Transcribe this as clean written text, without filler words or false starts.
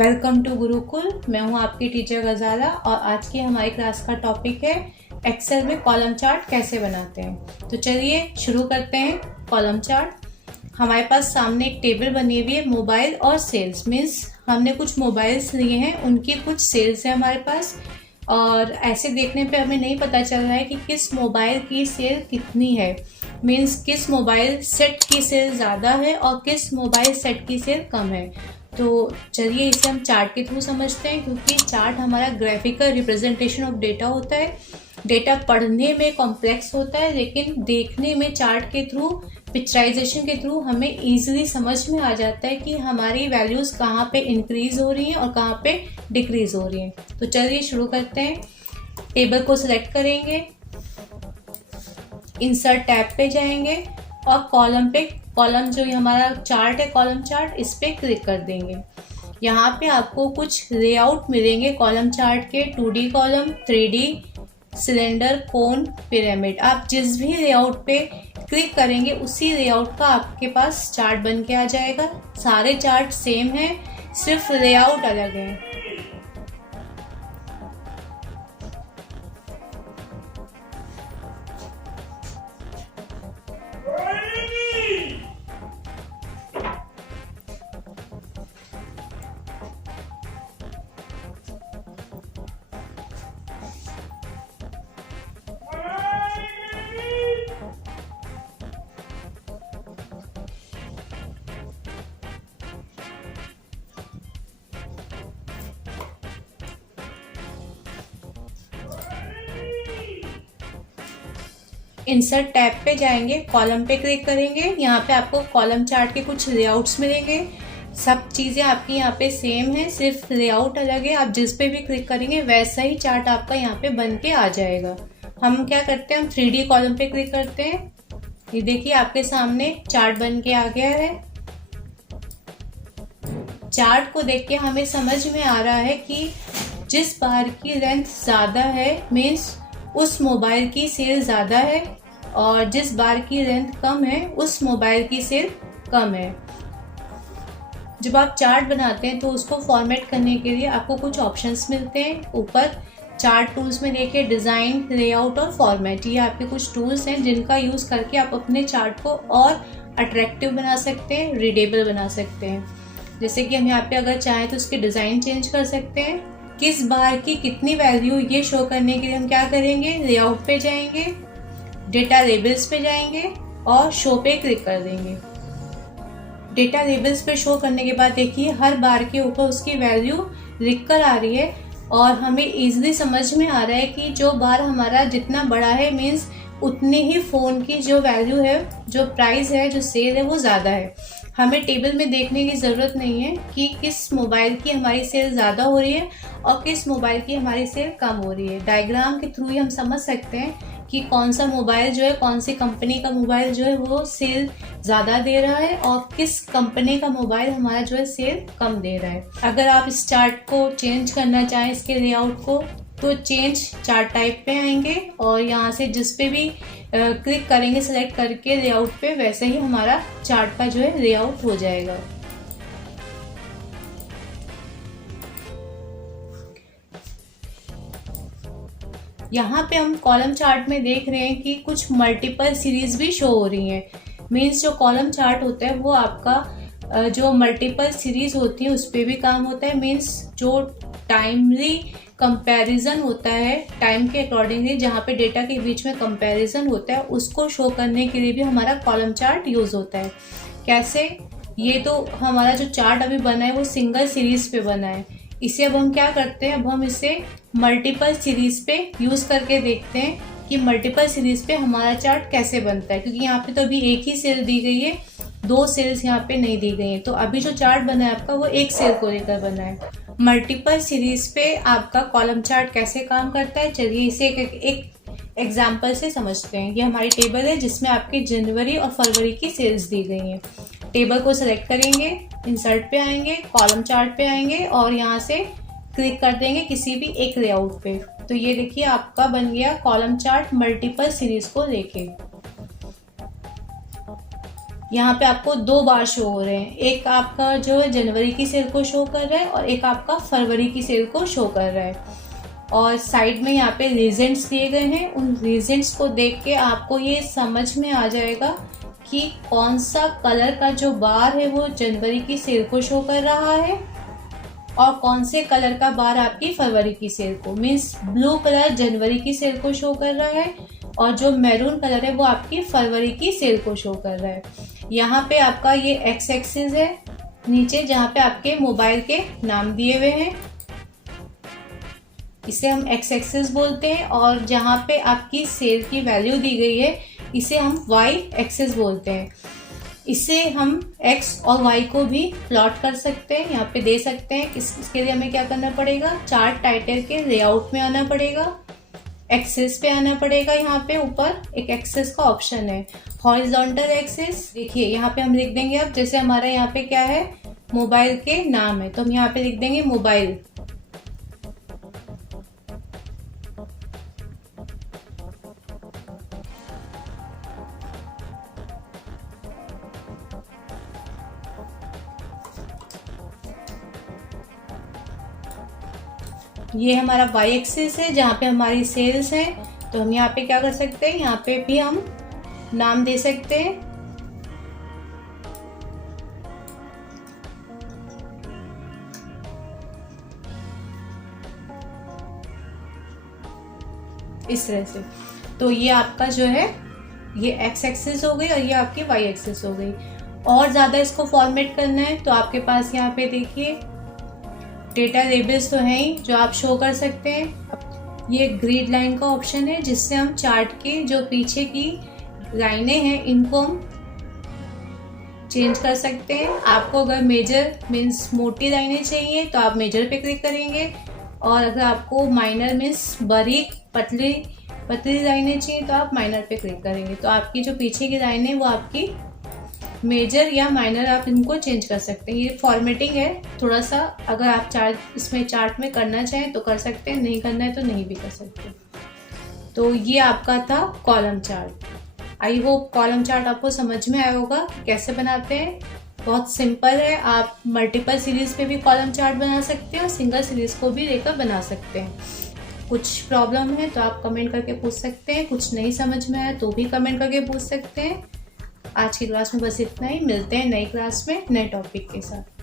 Welcome to Gurukul. मैं हूं आपकी टीचर गजाला और आज की हमारी क्लास का टॉपिक है एक्सेल में कॉलम चार्ट कैसे बनाते हैं। तो चलिए शुरू करते हैं। कॉलम चार्ट हमारे पास सामने एक टेबल बनी हुई है, मोबाइल और सेल्स। मीन्स हमने कुछ मोबाइल्स लिए हैं, उनकी कुछ सेल्स है हमारे पास, और ऐसे देखने पे हमें नहीं पता चल रहा है कि किस मोबाइल की सेल कितनी है। मीन्स किस मोबाइल सेट की सेल ज़्यादा है और किस मोबाइल सेट की सेल कम है। तो चलिए इसे हम चार्ट के थ्रू समझते हैं, क्योंकि चार्ट हमारा ग्राफिकल रिप्रेजेंटेशन ऑफ डेटा होता है। डेटा पढ़ने में कॉम्प्लेक्स होता है, लेकिन देखने में चार्ट के थ्रू, पिक्चराइजेशन के थ्रू हमें इजीली समझ में आ जाता है कि हमारी वैल्यूज़ कहाँ पे इंक्रीज हो रही हैं और कहाँ पे डिक्रीज हो रही हैं। तो चलिए शुरू करते हैं। टेबल को सिलेक्ट करेंगे, इंसर्ट टैब पे जाएंगे और कॉलम जो हमारा चार्ट है, कॉलम चार्ट, इस पे क्लिक कर देंगे। यहाँ पे आपको कुछ लेआउट मिलेंगे कॉलम चार्ट के, 2D कॉलम, 3D, सिलेंडर, कोन, पिरामिड। आप जिस भी लेआउट पे क्लिक करेंगे उसी लेआउट का आपके पास चार्ट बन के आ जाएगा। सारे चार्ट सेम हैं, सिर्फ लेआउट अलग है। इंसर्ट टैब पे जाएंगे, कॉलम पे क्लिक करेंगे। यहाँ पे आपको कॉलम चार्ट के कुछ लेआउट्स मिलेंगे। सब चीज़ें आपकी यहाँ पे सेम है, सिर्फ लेआउट अलग है। आप जिस पे भी क्लिक करेंगे वैसा ही चार्ट आपका यहाँ पे बन के आ जाएगा। हम क्या करते हैं, हम 3D कॉलम पे क्लिक करते हैं। ये देखिए आपके सामने चार्ट बन के आ गया है। चार्ट को देख के हमें समझ में आ रहा है कि जिस बार की लेंथ ज़्यादा है, मीन्स उस मोबाइल की सेल ज़्यादा है, और जिस बार की लेंथ कम है उस मोबाइल की सेल कम है। जब आप चार्ट बनाते हैं तो उसको फॉर्मेट करने के लिए आपको कुछ ऑप्शंस मिलते हैं। ऊपर चार्ट टूल्स में देखिए डिज़ाइन, लेआउट और फॉर्मेट, ये आपके कुछ टूल्स हैं जिनका यूज़ करके आप अपने चार्ट को और अट्रैक्टिव बना सकते हैं, रीडेबल बना सकते हैं। जैसे कि हम यहाँ पे अगर चाहें तो उसके डिज़ाइन चेंज कर सकते हैं। किस बार की कितनी वैल्यू, ये शो करने के लिए हम क्या करेंगे, लेआउट पे जाएंगे, डेटा लेबल्स पे जाएंगे और शो पे क्लिक कर देंगे। डेटा लेबल्स पे शो करने के बाद देखिए हर बार के ऊपर उसकी वैल्यू लिख कर आ रही है, और हमें इजीली समझ में आ रहा है कि जो बार हमारा जितना बड़ा है, मीन्स उतनी ही फ़ोन की जो वैल्यू है, जो प्राइस है, जो सेल है, वो ज़्यादा है। हमें टेबल में देखने की ज़रूरत नहीं है कि किस मोबाइल की हमारी सेल ज़्यादा हो रही है और किस मोबाइल की हमारी सेल कम हो रही है। डायग्राम के थ्रू ही हम समझ सकते हैं कि कौन सा मोबाइल जो है, कौन सी कंपनी का मोबाइल जो है वो सेल ज़्यादा दे रहा है और किस कंपनी का मोबाइल हमारा जो है सेल कम दे रहा है। अगर आप इस चार्ट को चेंज करना चाहें, इसके लेआउट को, तो चेंज चार्ट टाइप पे आएंगे और यहाँ से जिस पे भी क्लिक करेंगे सेलेक्ट करके लेआउट पे, वैसे ही हमारा चार्ट का जो है लेआउट हो जाएगा। यहाँ पे हम कॉलम चार्ट में देख रहे हैं कि कुछ मल्टीपल सीरीज भी शो हो रही हैं। मीन्स जो कॉलम चार्ट होता है वो आपका जो मल्टीपल सीरीज होती है उस पर भी काम होता है। मीन्स जो टाइमली कंपैरिजन होता है, टाइम के अकॉर्डिंगली जहाँ पे डेटा के बीच में कंपैरिजन होता है, उसको शो करने के लिए भी हमारा कॉलम चार्ट यूज होता है। कैसे, ये तो हमारा जो चार्ट अभी बना है वो सिंगल सीरीज पे बना है। इसे अब हम क्या करते हैं, अब हम इसे मल्टीपल सीरीज पे यूज करके देखते हैं कि मल्टीपल सीरीज पे हमारा चार्ट कैसे बनता है। क्योंकि यहाँ पे तो अभी एक ही सेल दी गई है, दो सेल्स यहाँ पे नहीं दी गई है। तो अभी जो चार्ट बना है आपका वो एक सेल को लेकर बना है। मल्टीपल सीरीज पे आपका कॉलम चार्ट कैसे काम करता है, चलिए इसे एक एग्जाम्पल से समझते हैं। ये हमारी टेबल है जिसमें आपके जनवरी और फरवरी की सेल्स दी गई हैं। टेबल को सिलेक्ट करेंगे, इंसर्ट पे आएंगे, कॉलम चार्ट पे आएंगे और यहाँ से क्लिक कर देंगे किसी भी एक लेआउट पे। तो ये देखिए आपका बन गया कॉलम चार्ट मल्टीपल सीरीज को लेके। यहाँ पे आपको 2 बार शो हो रहे हैं, एक आपका जो है जनवरी की सेल को शो कर रहा है और एक आपका फरवरी की सेल को शो कर रहा है। और साइड में यहाँ पे रीजंट्स दिए गए हैं, उन रीजंट्स को देख के आपको ये समझ में आ जाएगा कि कौन सा कलर का जो बार है वो जनवरी की सेल को शो कर रहा है और कौन से कलर का बार आपकी फरवरी की सेल को, मीन्स ब्लू कलर जनवरी की सेल को शो कर रहा है और जो मैरून कलर है वो आपकी फरवरी की सेल को शो कर रहा है। यहाँ पे आपका ये एक्स एक्सिस है नीचे, जहाँ पे आपके मोबाइल के नाम दिए हुए हैं, इसे हम एक्स एक्सिस बोलते हैं। और जहाँ पे आपकी सेल की वैल्यू दी गई है इसे हम वाई एक्सिस बोलते हैं। इसे हम एक्स और वाई को भी प्लॉट कर सकते हैं, यहाँ पे दे सकते हैं। इसके लिए हमें क्या करना पड़ेगा, चार्ट टाइटल के लेआउट में आना पड़ेगा, एक्सिस पे आना पड़ेगा। यहाँ पे ऊपर एक एक्सिस का ऑप्शन है, हॉरिजॉन्टल एक्सिस। देखिए यहाँ पे हम लिख देंगे, अब जैसे हमारा यहाँ पे क्या है, मोबाइल के नाम है, तो हम यहाँ पे लिख देंगे मोबाइल। ये हमारा वाई एक्सिस है जहाँ पे हमारी सेल्स हैं, तो हम यहाँ पे क्या कर सकते हैं, यहाँ पे भी हम नाम दे सकते हैं। इस तरह से। तो ये आपका जो है ये एक्स एक्सिस हो गई और ये आपकी वाई एक्सिस हो गई। और ज़्यादा इसको फॉर्मेट करना है तो आपके पास यहाँ पे देखिए डेटा लेबल्स तो हैं ही जो आप शो कर सकते हैं। ये ग्रिड लाइन का ऑप्शन है जिससे हम चार्ट के जो पीछे की लाइनें हैं इनको हम चेंज कर सकते हैं। आपको अगर मेजर मीन्स मोटी लाइनें चाहिए तो आप मेजर पे क्लिक करेंगे, और अगर आपको माइनर मीन्स बारीक पतली लाइनें चाहिए तो आप माइनर पे क्लिक करेंगे। तो आपकी जो पीछे की लाइनें वो आपकी मेजर या माइनर आप इनको चेंज कर सकते हैं। ये फॉर्मेटिंग है थोड़ा सा, अगर आप इसमें चार्ट में करना चाहें तो कर सकते हैं, नहीं करना है तो नहीं भी कर सकते। तो ये आपका था column chart. I hope column chart आपको समझ में आया होगा कैसे बनाते हैं। बहुत सिंपल है, आप मल्टीपल सीरीज पे भी कॉलम चार्ट बना सकते हैं और सिंगल सीरीज को भी लेकर बना सकते हैं। कुछ प्रॉब्लम है तो आप कमेंट करके पूछ सकते हैं, कुछ नहीं समझ में आया तो भी कमेंट करके पूछ सकते हैं। आज की क्लास में बस इतना ही, मिलते हैं नई क्लास में नए टॉपिक के साथ।